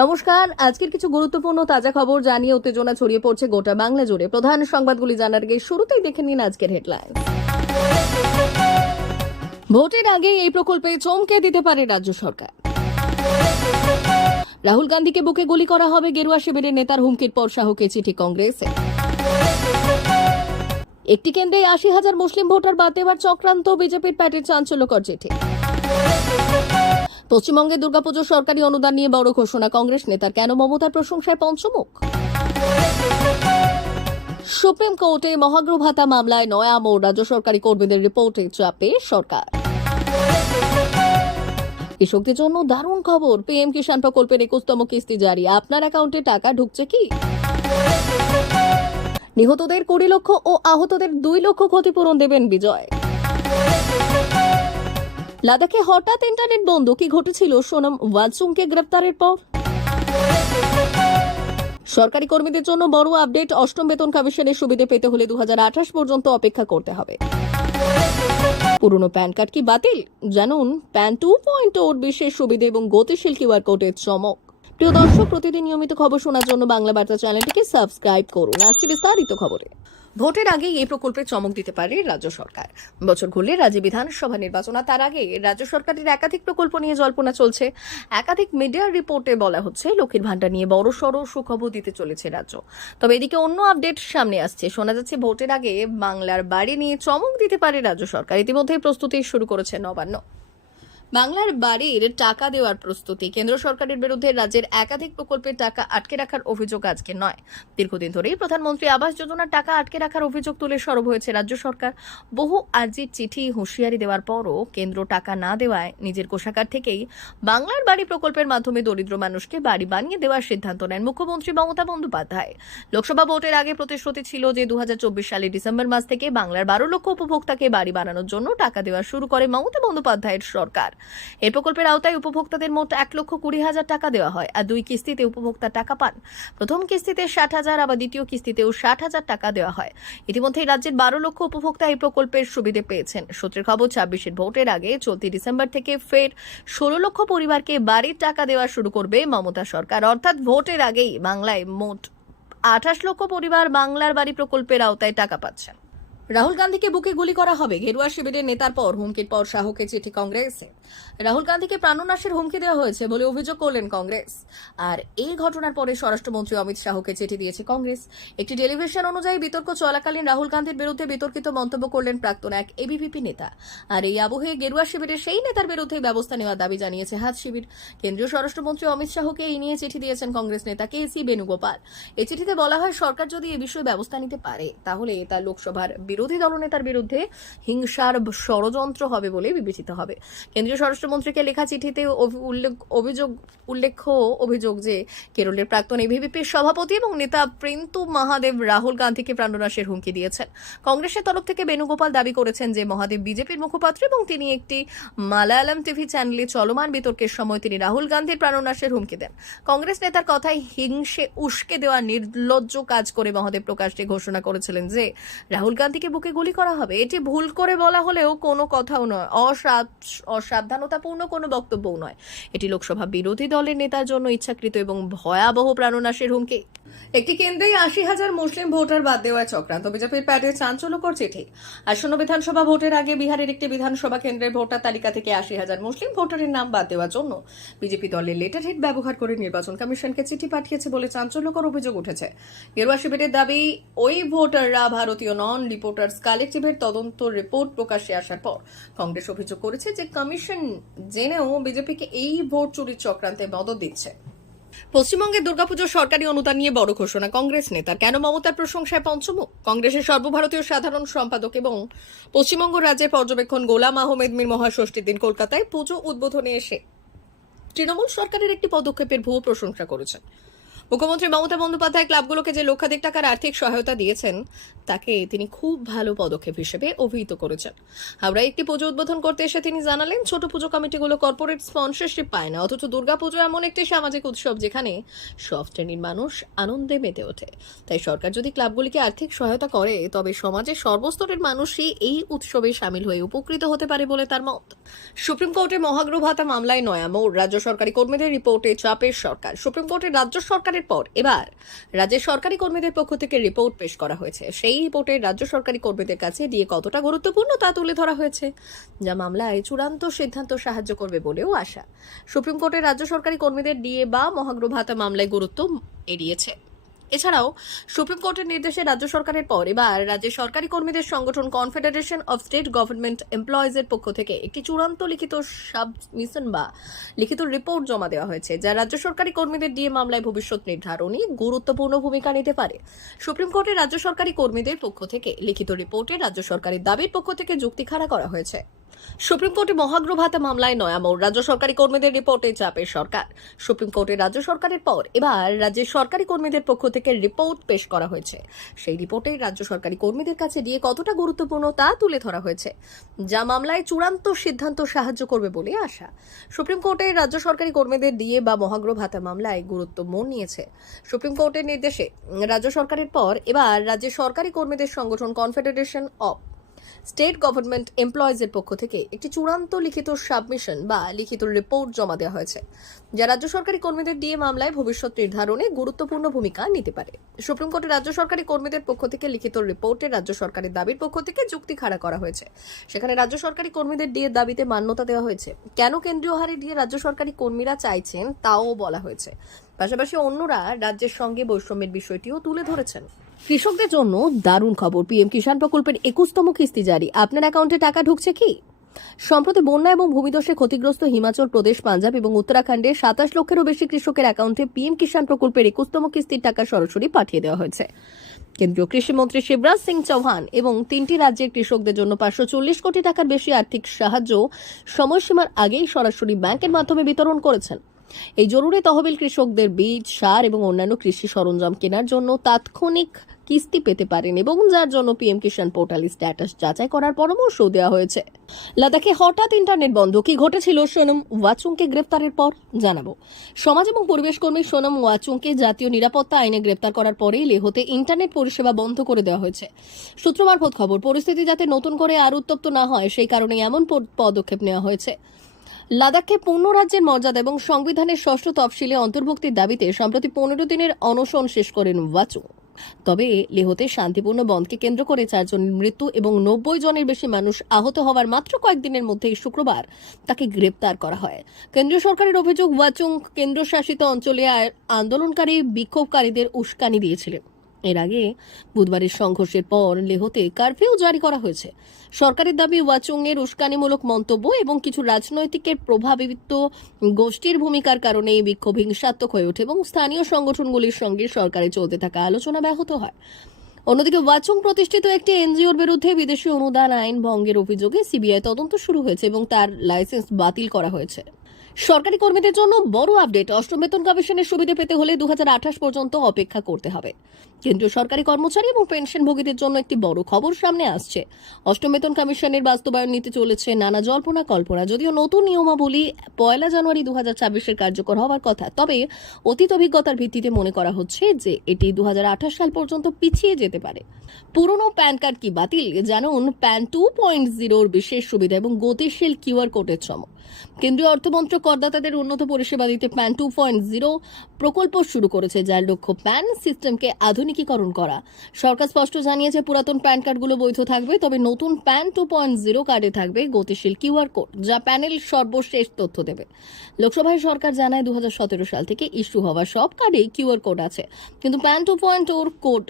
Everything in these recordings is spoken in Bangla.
নমস্কার। আজকের কিছু গুরুত্বপূর্ণ তাজা খবর জানিয়ে উত্তেজনা ছড়িয়ে পড়ছে গোটা বাংলা জুড়ে। প্রধান সংবাদগুলি জানার আগে শুরুতেই দেখে নিন আজকের হেডলাইন। ভোটের আগে এই প্রকল্পে চমকে দিতে পারে রাজ্য সরকার। রাহুল গান্ধীকে বুকে গুলি করা হবে গেরুয়া শিবিরের নেতার হুমকির পর শাহকে চিঠি কংগ্রেসে। একটি কেন্দ্রে আশি হাজার মুসলিম ভোটার বাদ দেওয়ার চক্রান্ত বিজেপির প্যাটের চাঞ্চল্যকর চিঠি। পশ্চিমবঙ্গে দুর্গাপুজোর সরকারি অনুদান নিয়ে বড় ঘোষণা কংগ্রেস নেতার। কেন মমতার প্রশংসায় পঞ্চমুখ? সুপ্রিম কোর্টে মহাগ্র ভাতা মামলায় নয়া মোড়। রাজ্য সরকারি কর্মীদের রিপোর্টে চাপে সরকার। কৃষকদের জন্য দারুণ খবর। পিএম কিষাণ প্রকল্পের একুশতম কিস্তি জারি। আপনার অ্যাকাউন্টে টাকা ঢুকছে কি? নিহতদের কুড়ি লক্ষ ও আহতদের দুই লক্ষ ক্ষতিপূরণ দেবেন বিজয়। লাদাখে হঠাৎ ইন্টারনেট বন্ধ কি ঘটেছিল। সোনম ওয়ালসুংকে গ্রেপ্তারের পর। সরকারি কর্মীদের জন্য বড় আপডেট। অষ্টম বেতন কমিশনের সুবিধে পেতে হলে দুহাজার আঠাশ পর্যন্ত অপেক্ষা করতে হবে। পুরনো প্যান কার্ড কি বাতিল? জানুন, প্যান টু পয়েন্ট ওর বিশেষ সুবিধে এবং গতিশীল কিউআর কোডের চমক। প্রিয় দর্শক, প্রতিদিন নিয়মিত খবর শোনার জন্য বাংলা বার্তা চ্যানেলটিকে সাবস্ক্রাইব করুন। আসছি বিস্তারিত খবরে। ভোটের আগে এই প্রকল্পে চমক দিতে পারে রাজ্য সরকার। বছর ঘুরলে রাজ্যে বিধানসভা নির্বাচন তার আগে রাজ্য সরকারের একাধিক প্রকল্প নিয়ে জল্পনা চলছে। একাধিক মিডিয়ার রিপোর্টে বলা হচ্ছে, লক্ষ্মীর ভান্ডার নিয়ে বড় সড় সুখবর দিতে চলেছে রাজ্য। তবে এদিকে অন্য আপডেট সামনে আসছে। শোনা যাচ্ছে, ভোটের আগে বাংলার বাড়ি নিয়ে চমক দিতে পারে রাজ্য সরকার। ইতিমধ্যেই প্রস্তুতি শুরু করেছে নবান্ন। বাংলার বাড়ির টাকা দেওয়ার প্রস্তুতি। কেন্দ্র সরকারের বিরুদ্ধে রাজ্যের একাধিক প্রকল্পের টাকা আটকে রাখার অভিযোগ আজকে নয়। দীর্ঘদিন ধরেই প্রধানমন্ত্রী আবাস যোজনার টাকা আটকে রাখার অভিযোগ তুলে সরব হয়েছে রাজ্য সরকার। বহু আর্জির চিঠি হুঁশিয়ারি দেওয়ার পরও কেন্দ্র টাকা না দেওয়ায় নিজের কোষাগার থেকেই বাংলার বাড়ি প্রকল্পের মাধ্যমে দরিদ্র মানুষকে বাড়ি বানিয়ে দেওয়ার সিদ্ধান্ত নেন মুখ্যমন্ত্রী মমতা বন্দ্যোপাধ্যায়। লোকসভা ভোটের আগে প্রতিশ্রুতি ছিল যে দু হাজার চব্বিশ সালের ডিসেম্বর মাস থেকে বাংলার বারো লক্ষ উপভোক্তাকে বাড়ি বানানোর জন্য টাকা দেওয়া শুরু করে মমতা বন্দ্যোপাধ্যায়ের সরকার। এই প্রকল্পের আওতায় উপভোক্তাদের মোট এক লক্ষ কুড়ি হাজার টাকা দেওয়া হয় আর দুই কিস্তিতে উপভোক্তা টাকা পান। প্রথম কিস্তিতে ষাট হাজার, আবার দ্বিতীয় কিস্তিতেও ষাট হাজার টাকা দেওয়া হয়। ইতিমধ্যেই রাজ্যের বারো লক্ষ উপভোক্তা এই প্রকল্পের সুবিধে পেয়েছেন। সূত্রের খবর, ছাব্বিশের ভোটের আগে চলতি ডিসেম্বর থেকে ফের ষোলো লক্ষ পরিবারকে বাড়ির টাকা দেওয়া শুরু করবে মমতা সরকার। অর্থাৎ ভোটের আগেই বাংলায় মোট আঠাশ লক্ষ পরিবার বাংলার বাড়ি প্রকল্পের আওতায় টাকা পাচ্ছেন রাহুল গান্ধীকে বুকে গুলি করা হবে। গেরুয়া শিবিরের নেতার পর হুমকির পর শাহকে চিঠি কংগ্রেসে। রাহুল গান্ধীকে প্রাণনাশের হুমকি দেওয়া হয়েছে বলে অভিযোগ করলেন কংগ্রেস। আর এই ঘটনার পরে স্বরাষ্ট্রমন্ত্রী অমিত শাহকে চিঠি দিয়েছে কংগ্রেস। একটি টেলিভিশন অনুযায়ী বিতর্ক চলাকালীন রাহুল গান্ধীর বিরুদ্ধে বিতর্কিত মন্তব্য করলেন প্রাক্তন এক এবিভিপি নেতা। আর এই আবহে গেরুয়া শিবিরের সেই নেতার বিরুদ্ধে ব্যবস্থা নেওয়ার দাবি জানিয়েছে হাত শিবির। কেন্দ্রীয় স্বরাষ্ট্রমন্ত্রী অমিত শাহকে এই নিয়ে চিঠি দিয়েছেন কংগ্রেস নেতা কে সি বেণুগোপাল। এই চিঠিতে বলা হয়, সরকার যদি এ বিষয়ে ব্যবস্থা নিতে পারে, তাহলে তা লোকসভার বিরোধী দলনেতার বিরুদ্ধে হিংসার ষড়যন্ত্র হবে বলে বিবেচিত হবে। কেন্দ্রীয় স্বরাষ্ট্রমন্ত্রীকে লেখা চিঠিতে অভিযোগ উল্লেখ্য অভিযোগ যে কেরলের প্রাক্তন এভিপির সভাপতি এবং নেতা প্রিন্তু মহাদেব রাহুল গান্ধীকে প্রাণনাশের হুমকি দিয়েছেন। কংগ্রেসের তরফ থেকে বেণুগোপাল দাবি করেছেন যে মহাদেব বিজেপির মুখপাত্র এবং তিনি একটি মালায়ালাম টিভি চ্যানেলে চলমান বিতর্কের সময় তিনি রাহুল গান্ধীর প্রাণনাশের হুমকি দেন। কংগ্রেস নেতার কথায় হিংসে উস্কে দেওয়া নির্লজ্জ কাজ করে মহাদেব প্রকাশ্যে ঘোষণা করেছিলেন যে রাহুল গান্ধীকে বুকে গুলি করা হবে, এটি ভুল করে বলা হলেও কোনো কথাও নয়। অসাব- অসাবধানতাপূর্ণ কোনো বক্তব্যও নয়। এটি লোকসভা বিরোধী দলের নেতার জন্য ইচ্ছাকৃত এবং ভয়াবহ প্রাণনাশের হুমকি। একটি কেন্দ্রেই আশি হাজার মুসলিম ভোটার বাদ দেওয়ায় চক্রান্ত। বিজেপির প্যাডে চাঞ্চল্যকর চিঠি। আসন্ন বিধানসভা ভোটের আগে বিহারের একটি বিধানসভা কেন্দ্রের ভোটার তালিকা থেকে আশি হাজার মুসলিম ভোটারের নাম বাদ দেওয়ার জন্য বিজেপি দলের লেটার হেড ব্যবহার করে নির্বাচন কমিশনকে চিঠি পাঠিয়েছে বলে চাঞ্চল্যকর অভিযোগ উঠেছে। গেরুয়া শিবিরের দাবি, ওই ভোটাররা ভারতীয় নন, রিপোর্টার্স কালেকটিভের তদন্ত রিপোর্ট প্রকাশে আসার পর কংগ্রেস অভিযোগ করেছে যে কমিশন জেনেও বিজেপিকে এই ভোট চুরির চক্রান্তে মদত দিচ্ছে। পশ্চিমবঙ্গে দুর্গাপুজোর সরকারি অনুদান নিয়ে বড় ঘোষণা কংগ্রেস নেতার কেন মমতার প্রশংসায় পঞ্চমুখ? কংগ্রেসের সর্বভারতীয় সাধারণ সম্পাদক এবং পশ্চিমবঙ্গ রাজ্যের পর্যবেক্ষণ গোলাম আহমেদ মীর মহাষষ্ঠীর দিন কলকাতায় পুজো উদ্বোধনে এসে তৃণমূল সরকারের একটি পদক্ষেপের ভূ প্রশংসা করেছেন। মুখ্যমন্ত্রী মমতা বন্দ্যোপাধ্যায় ক্লাবগুলোকে যে লক্ষাধিক টাকার আর্থিক সহায়তা দিয়েছেন তাকে তিনি খুব ভালো পদক্ষেপ হিসেবে অভিহিত করেছেন। হাওড়ায় একটি পুজো উদ্বোধন করতে এসে তিনি জানালেন, ছোট পুজো কমিটিগুলো কর্পোরেট স্পন্সরশিপ পায় না, অথচ দুর্গাপুজো এমন একটি সামাজিক উৎসব যেখানে সব শ্রেণির মানুষ আনন্দে মেতে ওঠে। তাই সরকার যদি ক্লাবগুলিকে আর্থিক সহায়তা করে, তবে সমাজের সর্বস্তরের মানুষই এই উৎসবে সামিল হয়ে উপকৃত হতে পারে বলে তার মত। সুপ্রিম কোর্টে মহাগ্রহ ভাতা মামলায় নয়া মোড়, রাজ্য সরকারি কর্মীদের রিপোর্টে চাপের সরকার। সুপ্রিম কোর্টের রাজ্য সরকারের পর এবার রাজ্যের সরকারি কর্মীদের পক্ষ থেকে রিপোর্ট পেশ করা হয়েছে। সেই রিপোর্টে রাজ্য সরকারি কর্মীদের কাছে দিয়ে কতটা গুরুত্বপূর্ণ তা তুলে ধরা হয়েছে, যা মামলায় চূড়ান্ত সিদ্ধান্ত সাহায্য করবে বলেও আশা। সুপ্রিম কোর্টের রাজ্য সরকারি কর্মীদের ডিএ বা মহাগ্রভাতা মামলায় গুরুত্ব এড়িয়েছে। এছাড়াও, সুপ্রিম কোর্টের নির্দেশে রাজ্য সরকারের পর এবার রাজ্যের সরকারি কর্মীদের সংগঠন কনফেডারেশন অফ স্টেট গভর্নমেন্ট এমপ্লয়িজের পক্ষ থেকে একটি চূড়ান্ত লিখিত সাবমিশন বা লিখিত রিপোর্ট জমা দেওয়া হয়েছে, যা রাজ্য সরকারি কর্মীদের ডিএ মামলায় ভবিষ্যৎ নির্ধারণী গুরুত্বপূর্ণ ভূমিকা নিতে পারে। সুপ্রিম কোর্টের রাজ্য সরকারি কর্মীদের পক্ষ থেকে লিখিত রিপোর্টে রাজ্য সরকারের দাবির পক্ষ থেকে যুক্তি খাড়া করা হয়েছে। সুপ্রিম কোর্টে মহাগ্র ভাতা মামলায় নয়ামোড় রাজ্য সরকারি কর্মীদের রিপোর্টে চাপে সরকার। সুপ্রিম কোর্টে রাজ্য সরকারের পর এবার রাজ্যের সরকারি কর্মীদের পক্ষ থেকে রিপোর্ট পেশ করা হয়েছে। সেই রিপোর্টে রাজ্য সরকারি কর্মীদের কাছে দিয়ে কতটা গুরুত্বপূর্ণ তা তুলে ধরা হয়েছে, যা মামলায় চূড়ান্ত সিদ্ধান্ত সাহায্য করবে বলে আশা। সুপ্রিম কোর্টে রাজ্য সরকারি কর্মীদের দিয়ে বা মহাগ্র ভাতা মামলায় গুরুত্ব মন নিয়েছে। সুপ্রিম কোর্টের নির্দেশে রাজ্য সরকারের পর এবার রাজ্যের সরকারি কর্মীদের সংগঠন কনফেডারেশন অফ স্টেট গভর্নমেন্ট এমপ্লয়িজের পক্ষ থেকে একটি চূড়ান্ত লিখিত সাবমিশন বা লিখিত রিপোর্ট জমা দেওয়া হয়েছে, যা রাজ্য সরকারি কর্মীদের ডিএ মামলায় ভবিষ্যৎ নির্ধারণে গুরুত্বপূর্ণ ভূমিকা নিতে পারে। সুপ্রিম কোর্টে রাজ্য সরকারি কর্মীদের পক্ষ থেকে লিখিত রিপোর্টে রাজ্য সরকারের দাবির পক্ষ থেকে যুক্তি খাড়া করা হয়েছে। সেখানে রাজ্য সরকারি কর্মীদের ডিএ দাবিতে মান্যতা দেওয়া হয়েছে। কেন কেন্দ্রীয় হারে ডিএ রাজ্য সরকারি কর্মীরা চাইছেন তাও বলা হয়েছে। পাশাপাশি অন্যরা রাজ্যের সঙ্গে বৈষম্যের বিষয়টিও তুলে ধরেছেন। কৃষকদের জন্য দারুণ খবর। পিএম কিষাণ প্রকল্পের একুশতম কিস্তি জারি। আপনার অ্যাকাউন্টে টাকা ঢুকছে কি? সম্প্রতি বন্যা এবং ভূমিধসে ক্ষতিগ্রস্ত হিমাচল প্রদেশ, পাঞ্জাব এবং উত্তরাখণ্ডে সাতাশ লক্ষেরও বেশি কৃষকের অ্যাকাউন্টে পিএম কিষাণ প্রকল্পের একুশতম কিস্তির টাকা সরাসরি পাঠিয়ে দেওয়া হয়েছে। কেন্দ্রীয় কৃষিমন্ত্রী শিবরাজ সিং চৌহান এবং তিনটি রাজ্যের কৃষকদের জন্য পাঁচশো চল্লিশ কোটি টাকার বেশি আর্থিক সাহায্য সময়সীমার আগেই সরাসরি ব্যাংকের মাধ্যমে বিতরণ করেছেন। এই জরুরি তহবিল কৃষকদের বীজ, সার এবং অন্যান্য কৃষি সরঞ্জাম কেনার জন্য তাৎক্ষণিক কিস্তি পেতে পারেন এবং যার জন্য পিএম কিষাণ পোর্টালে স্ট্যাটাস যাচাই করার পরামর্শ দেওয়া হয়েছে। লাদাখে হঠাৎ ইন্টারনেট বন্ধ। কি ঘটেছিল? সোনম ওয়াচুংকে গ্রেপ্তারের পর জানাব। সমাজ এবং পরিবেশ কর্মী সোনম ওয়াচুংকে জাতীয় নিরাপত্তা আইনে গ্রেপ্তার করার পরেই লেহতে ইন্টারনেট পরিষেবা বন্ধ করে দেওয়া হয়েছে। সূত্র মারফত খবর, পরিস্থিতি যাতে নতুন করে আর উত্তপ্ত না হয়, সেই কারণে এমন পদ- পদক্ষেপ নেওয়া হয়েছে। লাদাখকে পূর্ণ রাজ্যের মর্যাদা এবং সংবিধানের ষষ্ঠ তফসিলে অন্তর্ভুক্তির দাবিতে সম্প্রতি পনেরো দিনের অনশন শেষ করেন ওয়াচু। তবে লেহতে শান্তিপূর্ণ বন্ধকে কেন্দ্র করে চারজনের মৃত্যু এবং নব্বই জনের বেশি মানুষ আহত হওয়ার মাত্র কয়েকদিনের মধ্যেই শুক্রবার তাকে গ্রেপ্তার করা হয়। কেন্দ্রীয় সরকারের অভিযোগ, ওয়াচুং কেন্দ্রশাসিত অঞ্চলে আন্দোলনকারী বিক্ষোভকারীদের উস্কানি দিয়েছিলেন। এর আগে বুধবারের সংঘর্ষের পর লেহতে কারফিউ জারি করা হয়েছে। সরকারের দাবি ওয়াচুং এর উস্কানিমূলক মন্তব্য এবং কিছু রাজনৈতিকের প্রভাবিত গোষ্ঠীর ভূমিকার কারণে এই বিক্ষোভ হিংসাত্মক হয়ে ওঠে এবং স্থানীয় সংগঠনগুলির সঙ্গে সরকারে চলতে থাকা আলোচনা ব্যাহত হয়। অন্যদিকে, ওয়াচুং প্রতিষ্ঠিত একটি এনজিওর বিরুদ্ধে বিদেশি অনুদান আইন ভঙ্গের অভিযোগে সিবিআই তদন্ত শুরু হয়েছে এবং তার লাইসেন্স বাতিল করা হয়েছে। সরকারি কর্মীদের জন্য বড় আপডেট। অষ্টম বেতন কমিশনের সুবিধা পেতে হলে দুহাজার আঠাশ পর্যন্ত অপেক্ষা করতে হবে। কেন্দ্রীয় সরকারি কর্মচারী এবং পেনশনভোগীদের জন্য একটি বড় খবর সামনে আসছে। অষ্টম বেতন কমিশনের বাস্তবায়ন নিতে চলেছে নানা জল্পনা কল্পনা। যদিও নতুন নিয়মাবলী পয়লা জানুয়ারি দু হাজার কার্যকর হওয়ার কথা, তবে অতীত অভিজ্ঞতার ভিত্তিতে মনে করা হচ্ছে যে এটি দু হাজার আঠাশ সাল পর্যন্ত পিছিয়ে যেতে পারে। পুরনো প্যান কার্ড কি বাতিল? জানুন প্যান টু পয়েন্ট জিরোর বিশেষ সুবিধা এবং গতিশীল কিউআর কোডের চমক। কেন্দ্রীয় অর্থমন্ত্রক করদাতাদের উন্নত পরিষেবা দিতে প্যান টু পয়েন্ট জিরো প্রকল্প শুরু করেছে, যার লক্ষ্য প্যান সিস্টেমকে আধুনিকীকরণ করা। সরকার স্পষ্ট জানিয়েছে, পুরাতন প্যান কার্ডগুলো বৈধ থাকবে, তবে নতুন প্যান টু পয়েন্ট জিরো কার্ডে থাকবে গতিশীল কিউআর কোড, যা প্যানেল সর্বশেষ তথ্য দেবে। লোকসভায় সরকার জানায় দু হাজার সতেরো সাল থেকে ইস্যু হওয়া সব কার্ডেই কিউআর কোড আছে, কিন্তু প্যান টু পয়েন্ট ওর কোড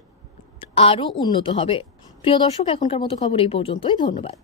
আরও উন্নত হবে। প্রিয় দর্শক, এখনকার মতো খবর এই পর্যন্তই, ধন্যবাদ।